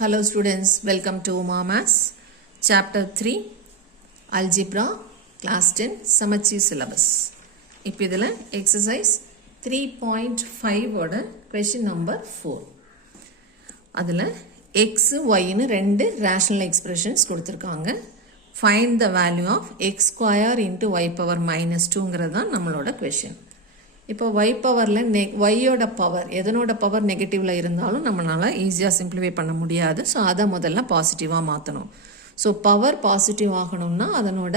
Hello students, welcome to Maths Chapter 3 Algebra Class 10 Samacheer syllabus. இப்போ இதில் exercise 3.5 ஓட question number 4. அதில் x, yன்னு ரெண்டு rational expressions கொடுத்திருக்காங்க. Find the value of x square into y power minus 2ங்கிறது தான் நம்மளோட question. இப்போ y பவரில் yயோட பவர் எதனோட பவர் நெகட்டிவில் இருந்தாலும் நம்மளால் ஈஸியாக சிம்பிளிஃபை பண்ண முடியாது. ஸோ அதை முதல்ல பாசிட்டிவாக மாற்றணும். ஸோ பவர் பாசிட்டிவ் ஆகணும்னா அதனோட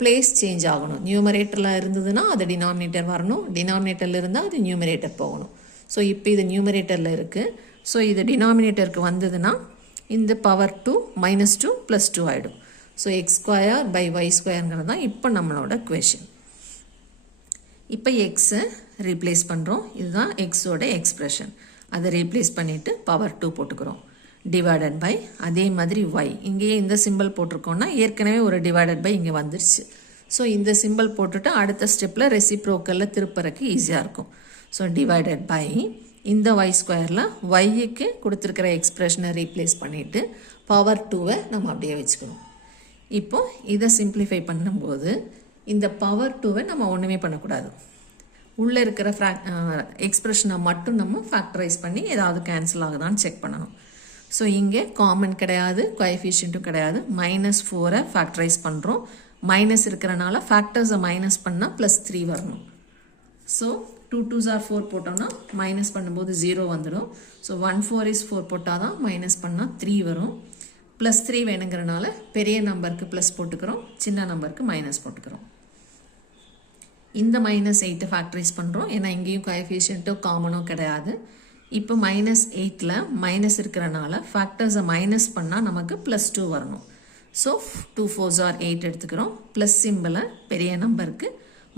பிளேஸ் சேஞ்ச் ஆகணும். நியூமரேட்டரில் இருந்ததுன்னா அது டினாமினேட்டர் வரணும், டினாமினேட்டரில் இருந்தால் அது நியூமரேட்டர் போகணும். ஸோ இப்போ இது நியூமரேட்டரில் இருக்குது. ஸோ இது டினாமினேட்டருக்கு வந்ததுன்னா இந்த பவர் 2 -2 +2 ஆகிடும். So x square by y ஸ்கொயருங்கிறது தான் இப்போ நம்மளோட குவேஷன். இப்போ எக்ஸை ரீப்ளேஸ் பண்ணுறோம். இதுதான் எக்ஸோட எக்ஸ்ப்ரெஷன். அதை ரீப்ளேஸ் பண்ணிவிட்டு பவர் 2 போட்டுக்கிறோம். டிவைடட் பை அதே மாதிரி ஒய். இங்கேயே இந்த சிம்பிள் போட்டிருக்கோன்னா ஏற்கனவே ஒரு டிவைடட் பை இங்கே வந்துருச்சு. ஸோ இந்த சிம்பிள் போட்டுட்டு அடுத்த ஸ்டெப்பில் ரெசிப்ரோக்கலில் திருப்பறக்கு ஈஸியாக இருக்கும். ஸோ டிவைடட் பை இந்த ஒய் ஸ்கொயரில் ஒய்க்கு கொடுத்துருக்கிற எக்ஸ்ப்ரெஷனை ரீப்ளேஸ் பண்ணிவிட்டு பவர் 2வை நம்ம அப்படியே வச்சுக்கணும். இப்போ இதை சிம்பிளிஃபை பண்ணும்போது இந்த பவர் 2வை நம்ம ஒன்றுமே பண்ணக்கூடாது. உள்ளே இருக்கிற எக்ஸ்ப்ரெஷனை மட்டும் நம்ம ஃபேக்டரைஸ் பண்ணி ஏதாவது கேன்சல் ஆகுதான்னு செக் பண்ணணும். ஸோ இங்கே காமன் கிடையாது, கோஎஃபிஷியன்ட்டும் கிடையாது. -4ஐ ஃபேக்டரைஸ் பண்ணுறோம். மைனஸ் இருக்கிறனால ஃபேக்டர்ஸை மைனஸ் பண்ணால் +3 வரணும். ஸோ 2 2s are 4 போட்டோம்னா மைனஸ் பண்ணும்போது 0 வந்துடும். ஸோ 1 4 is 4 போட்டால் தான் மைனஸ் பண்ணால் 3 வரும். +3 வேணுங்கிறனால பெரிய நம்பருக்கு ப்ளஸ் போட்டுக்கிறோம், சின்ன நம்பருக்கு மைனஸ் போட்டுக்கிறோம். இந்த -8 ஃபேக்டரைஸ் பண்ணுறோம். ஏன்னா இங்கேயும் கோஎஃபிஷியன்ட்டோ காமனோ கிடையாது. இப்போ -8ல் மைனஸ் இருக்கிறனால ஃபேக்டர்ஸை மைனஸ் பண்ணால் நமக்கு +2 வரணும். ஸோ 2 4s are 8 எடுத்துக்கிறோம். ப்ளஸ் சிம்பிளை பெரிய நம்பருக்கு,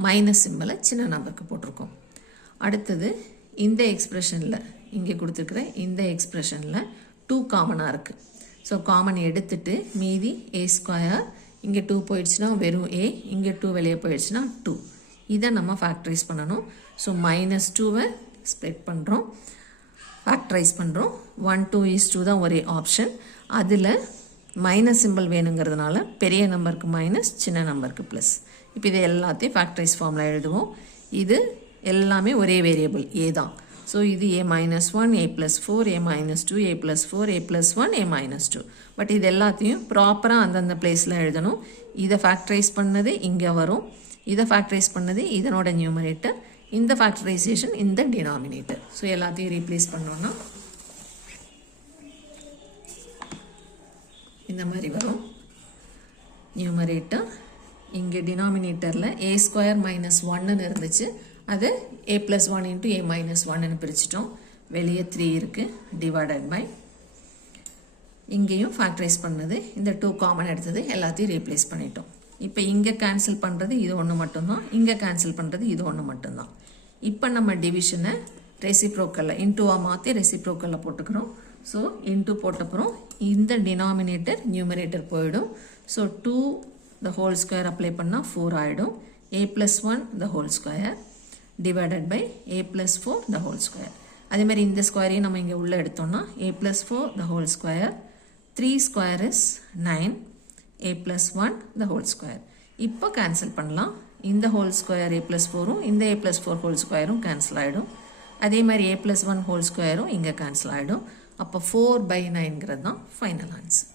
மைனஸ் சிம்பிளை சின்ன நம்பருக்கு போட்டிருக்கோம். அடுத்தது இந்த எக்ஸ்ப்ரெஷனில் இங்கே கொடுத்துருக்குற இந்த எக்ஸ்ப்ரெஷனில் 2 காமனாக இருக்குது. ஸோ காமன் எடுத்துட்டு மீதி a ஸ்கொயர், இங்கே 2 போயிடுச்சுன்னா வெறும் a, இங்கே 2 வெளியே போயிடுச்சுன்னா 2. இதை நம்ம ஃபேக்டரைஸ் பண்ணணும். ஸோ -2வை ஸ்ப்ளிட் பண்ணுறோம், ஃபேக்டரைஸ் பண்ணுறோம். 1 2 is 2 தான் ஒரே ஆப்ஷன். அதில் மைனஸ் சிம்பிள் வேணுங்கிறதுனால பெரிய நம்பருக்கு மைனஸ், சின்ன நம்பருக்கு ப்ளஸ். இப்போ இதை எல்லாத்தையும் ஃபேக்டரைஸ் ஃபார்மில் எழுதுவோம். இது எல்லாமே ஒரே வேரியபிள் a தான். ஸோ இது a -1, a +4, a -2, a +4, a +1, a -2. But இது எல்லாத்தையும் ப்ராப்பராக அந்தந்த பிளேஸில் எழுதணும். இதை ஃபேக்டரைஸ் பண்ணது இங்கே வரும், இதை ஃபேக்டரைஸ் பண்ணது இதனோட நியூமரேட்டர், இந்த ஃபேக்டரைசேஷன் இந்த டினாமினேட்டர். ஸோ எல்லாத்தையும் ரீப்ளேஸ் பண்ணோன்னா இந்த மாதிரி வரும். நியூமரேட்டர் இங்கே டினாமினேட்டரில் a ஸ்கொயர் -1ன்னு இருந்துச்சு, அது a +1 × a -1ன்னு பிரிச்சிட்டோம். வெளியே 3 இருக்குது. டிவைடட் பை இங்கேயும் ஃபேக்டரைஸ் பண்ணது இந்த 2 காமன் எடுத்தது எல்லாத்தையும் ரீப்ளேஸ் பண்ணிட்டோம். இப்போ இங்கே கேன்சல் பண்ணுறது இது ஒன்று மட்டும்தான், இங்கே கேன்சல் பண்ணுறது இது ஒன்று மட்டும்தான். இப்போ நம்ம டிவிஷனை ரெசிப்ரோக்கலில் இன்டூவாக மாற்றி ரெசிப்ரோக்கலில் போட்டுக்கிறோம். ஸோ இன்டூ போட்டப்புறம் இந்த டினாமினேட்டர் நியூமரேட்டர் போயிடும். So 2 the whole square apply பண்ணால் 4 ஆகிடும். a +1 the whole square divided by a +4 the whole square. அதே மாதிரி இந்த ஸ்கொயரையும் நம்ம இங்கே உள்ளே எடுத்தோம்னா a +4 the whole square, 3 square is 9, a +1 the whole square. இப்போ கேன்சல் பண்ணலாம். இந்த ஹோல் ஸ்கொயர் a +4ம் இந்த a +4 ஹோல் ஸ்கொயரும் கேன்சல் ஆகிடும். அதே மாதிரி a +1 ஹோல் ஸ்கொயரும் இங்கே கேன்சல் ஆகிடும். அப்போ 4/9ங்கிறது தான் ஃபைனல் ஆன்சர்.